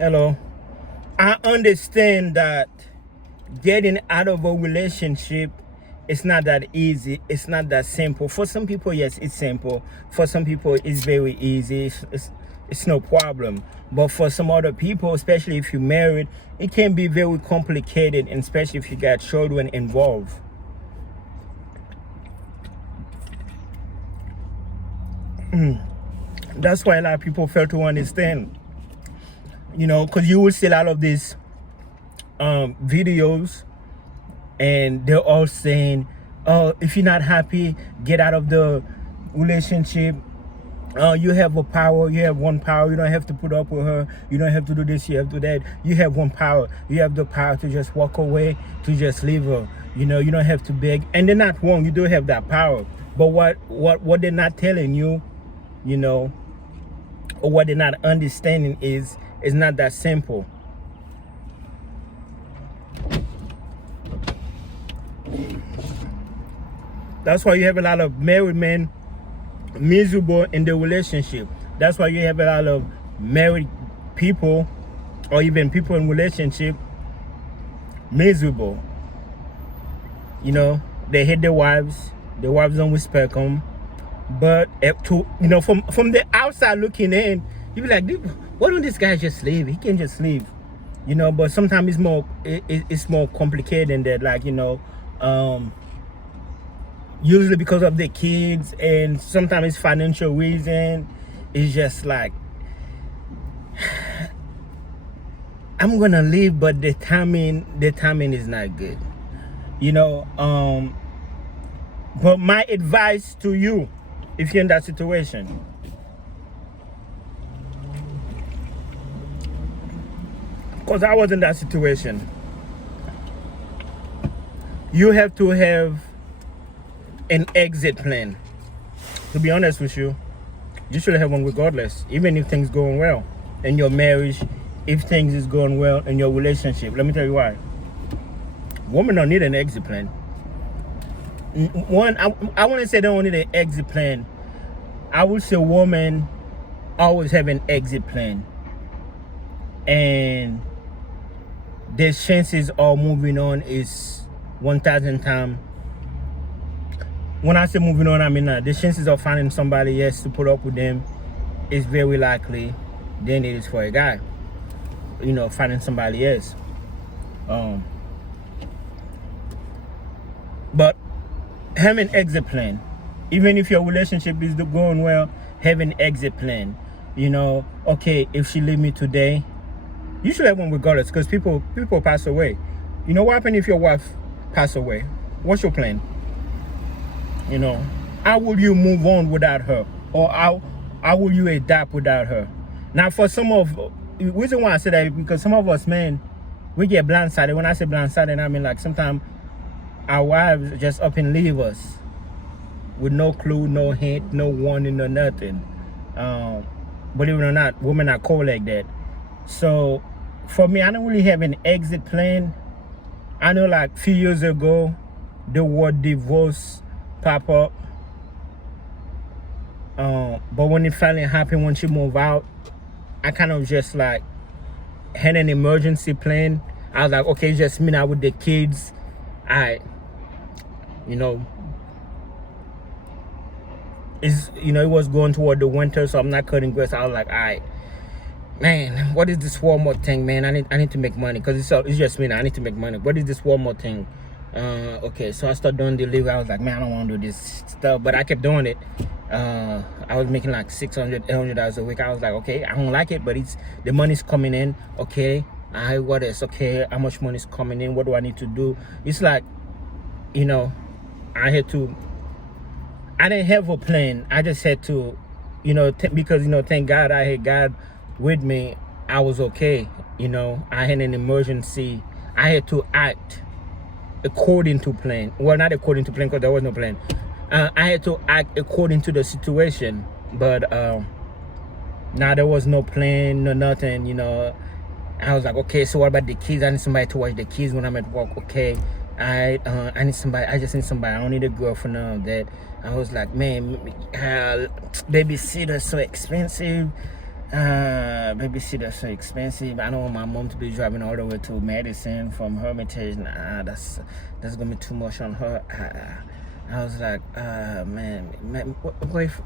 Hello. I understand that getting out of a relationship it's not that easy. It's not that simple. For some people, yes, it's simple. For some people, it's very easy. It's no problem. But for some other people, especially if you're married, it can be very complicated, and especially if you got children involved. That's why a lot of people fail to understand. Because you will see a lot of these videos, and they're all saying, "Oh, if you're not happy, get out of the relationship. You have a power. You have one power. You don't have to put up with her. You don't have to do this. You have to do that. You have one power. You have the power to just walk away, to just leave her. You don't have to beg." And they're not wrong. You do have that power. But what they're not telling you, or what they're not understanding is not that simple. That's why you have a lot of married men miserable in the relationship. That's why you have a lot of married people or even people in relationship miserable. They hate their wives don't respect them. But from the outside looking in, you be like, why don't this guy just leave? He can just leave. But sometimes it's more complicated than that. Like, usually because of the kids, and sometimes it's financial reason. It's just like, I'm gonna leave, but the timing is not good. But my advice to you, if you're in that situation, because I was in that situation, you have to have an exit plan. To be honest with you, you should have one regardless, even if things going well in your marriage, if things is going well in your relationship. Let me tell you why. Women don't need an exit plan. One, I want to say they don't need an exit plan. I would say women always have an exit plan, and their chances of moving on is 1,000 times. When I say moving on, I mean the chances of finding somebody else to put up with them is very likely than it is for a guy. Finding somebody else. But have an exit plan. Even if your relationship is going well, have an exit plan. Okay, if she leave me today, you should have one regardless, because people pass away. What happens if your wife pass away? What's your plan? How will you move on without her? Or how will you adapt without her? Now, for the reason why I say that, because some of us men, we get blindsided. When I say blindsided, I mean like sometimes our wives just up and leave us with no clue, no hint, no warning, no nothing. Believe it or not, women are cold like that. So for me, I don't really have an exit plan. I know like a few years ago, the word divorce pop up. But when it finally happened, when she moved out, I kind of just like had an emergency plan. I was like, okay, just me now with the kids. It was going toward the winter, so I'm not cutting grass. I was like, all right, man, what is this one more thing, man? I need to make money, because it's just me now. I need to make money. What is this one more thing? Okay, so I started doing delivery. I was like, man, I don't want to do this stuff, but I kept doing it. I was making like $600, $800 a week. I was like, okay, I don't like it, but the money's coming in. Okay, what else? Okay, how much money's coming in? What do I need to do? It's like, I didn't have a plan. I just had to, because thank God I had God with me. I was okay. I had an emergency. I had to act according to plan. Well, not according to plan, because there was no plan. I had to act according to the situation. But now there was no plan, no nothing. I was like, okay, so what about the kids? I need somebody to watch the kids when I'm at work. Okay, I need somebody. I just need somebody. I don't need a girlfriend or that. I was like, man, babysitter so expensive. Babysitter's so expensive. I don't want my mom to be driving all the way to Madison from Hermitage. Nah, that's gonna be too much on her. I was like, man, what if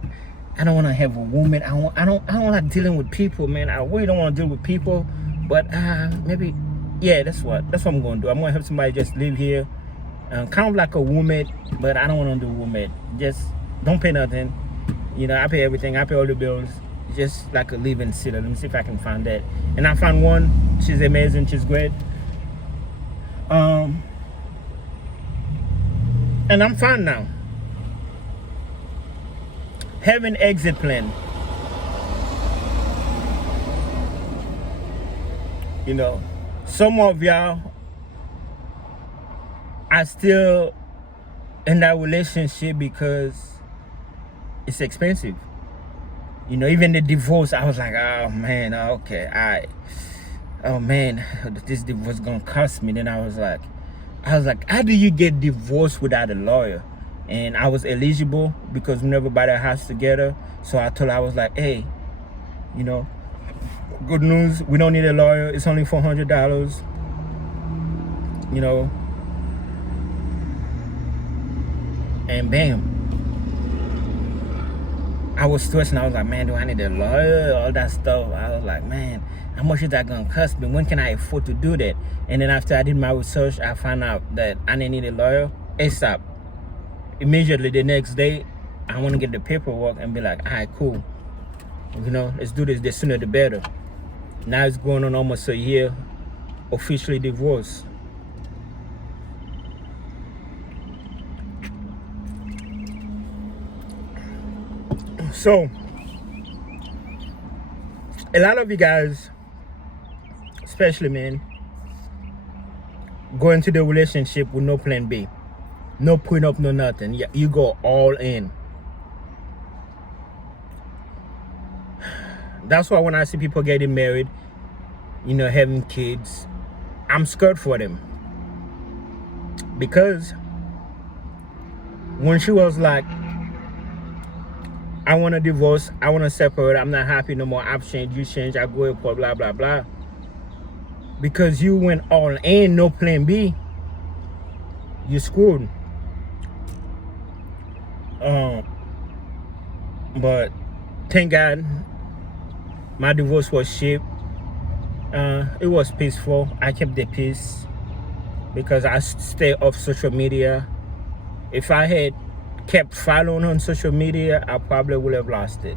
I don't want to have a woman? I don't like dealing with people, man. I really don't want to deal with people. But maybe, yeah, that's what I'm gonna do. I'm gonna have somebody just live here, kind of like a roommate, but I don't want to do roommate. Just don't pay nothing. You know, I pay everything. I pay all the bills. Just like a living sitter. Let me see if I can find that. And I found one. She's amazing. She's great. And I'm fine now. Have an exit plan. You know, some of y'all are still in that relationship because it's expensive. You know, even the divorce, I was like, oh man, okay, oh man, this divorce gonna cost me. Then I was like, how do you get divorced without a lawyer? And I was eligible because we never bought a house together. So I told her, I was like, hey, you know, good news, we don't need a lawyer. It's only $400. You know, and bam. I was stressing. I was like, man, do I need a lawyer? All that stuff. I was like, man, how much is that gonna cost me? When can I afford to do that? And then after I did my research, I found out that I didn't need a lawyer ASAP. Immediately the next day, I want to get the paperwork and be like, all right, cool. You know, let's do this. The sooner the better. Now it's going on almost a year, officially divorced. So, a lot of you guys, especially men, go into the relationship with no plan B. No prenup, no nothing. You go all in. That's why when I see people getting married, you know, having kids, I'm scared for them. Because when she was like, I want a divorce, I want to separate, I'm not happy no more, I've changed, you changed, I go for blah, blah, blah. Because you went all in, no plan B, you're screwed. But thank God, my divorce was cheap. It was peaceful. I kept the peace because I stay off social media. If I had kept following on social media, I probably would have lost it,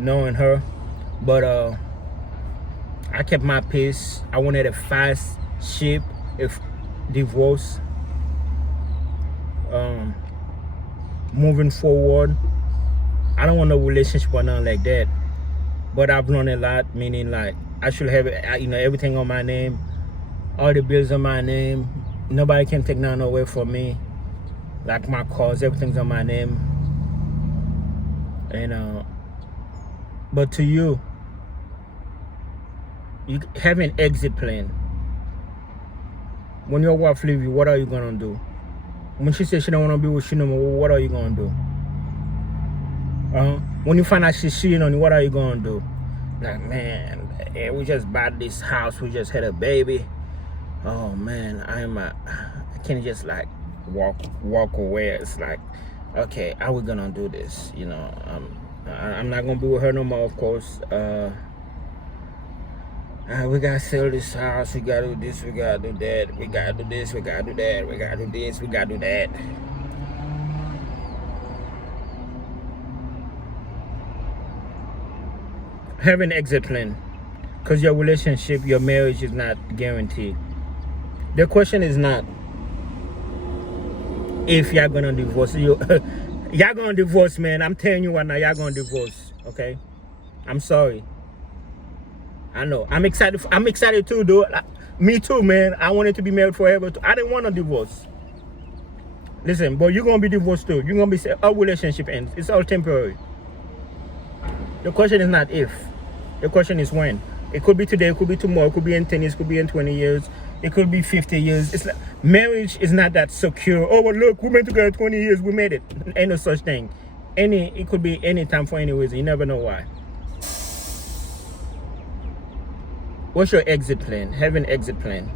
knowing her. But I kept my peace. I wanted a fast ship, if divorce. Moving forward, I don't want no relationship or nothing like that. But I've learned a lot, meaning like I should have, you know, everything on my name, all the bills on my name. Nobody can take nothing away from me. Like my cars, everything's on my name. And but to you have an exit plan. When your wife leaves you, what are you gonna do? When she says she don't want to be with you no more, what are you gonna do? When you find out she's cheating on you, what are you gonna do? Like, man, we just bought this house, we just had a baby. Oh man, I can't just like walk away. It's like, okay, how we gonna do this? You know, I'm not gonna be with her no more, of course. We gotta sell this house, we gotta do this, we gotta do that, we gotta do this, we gotta do that, we gotta do this, we gotta do that. Have an exit plan, because your relationship, your marriage is not guaranteed. The question is not if y'all gonna divorce. Y'all gonna divorce, man. I'm telling you right now, y'all gonna divorce, okay? I'm sorry. I know. I'm excited too, dude. Me too, man. I wanted to be married forever too. I didn't want a divorce. Listen, but you're gonna be divorced too. You're gonna be, our relationship ends. It's all temporary. The question is not if. The question is when. It could be today, it could be tomorrow, it could be in 10 years, it could be in 20 years, it could be 50 years. It's like, marriage is not that secure. Oh, well, look, we been together 20 years, we made it. Ain't no such thing. It could be any time for any reason. You never know why. What's your exit plan? Have an exit plan.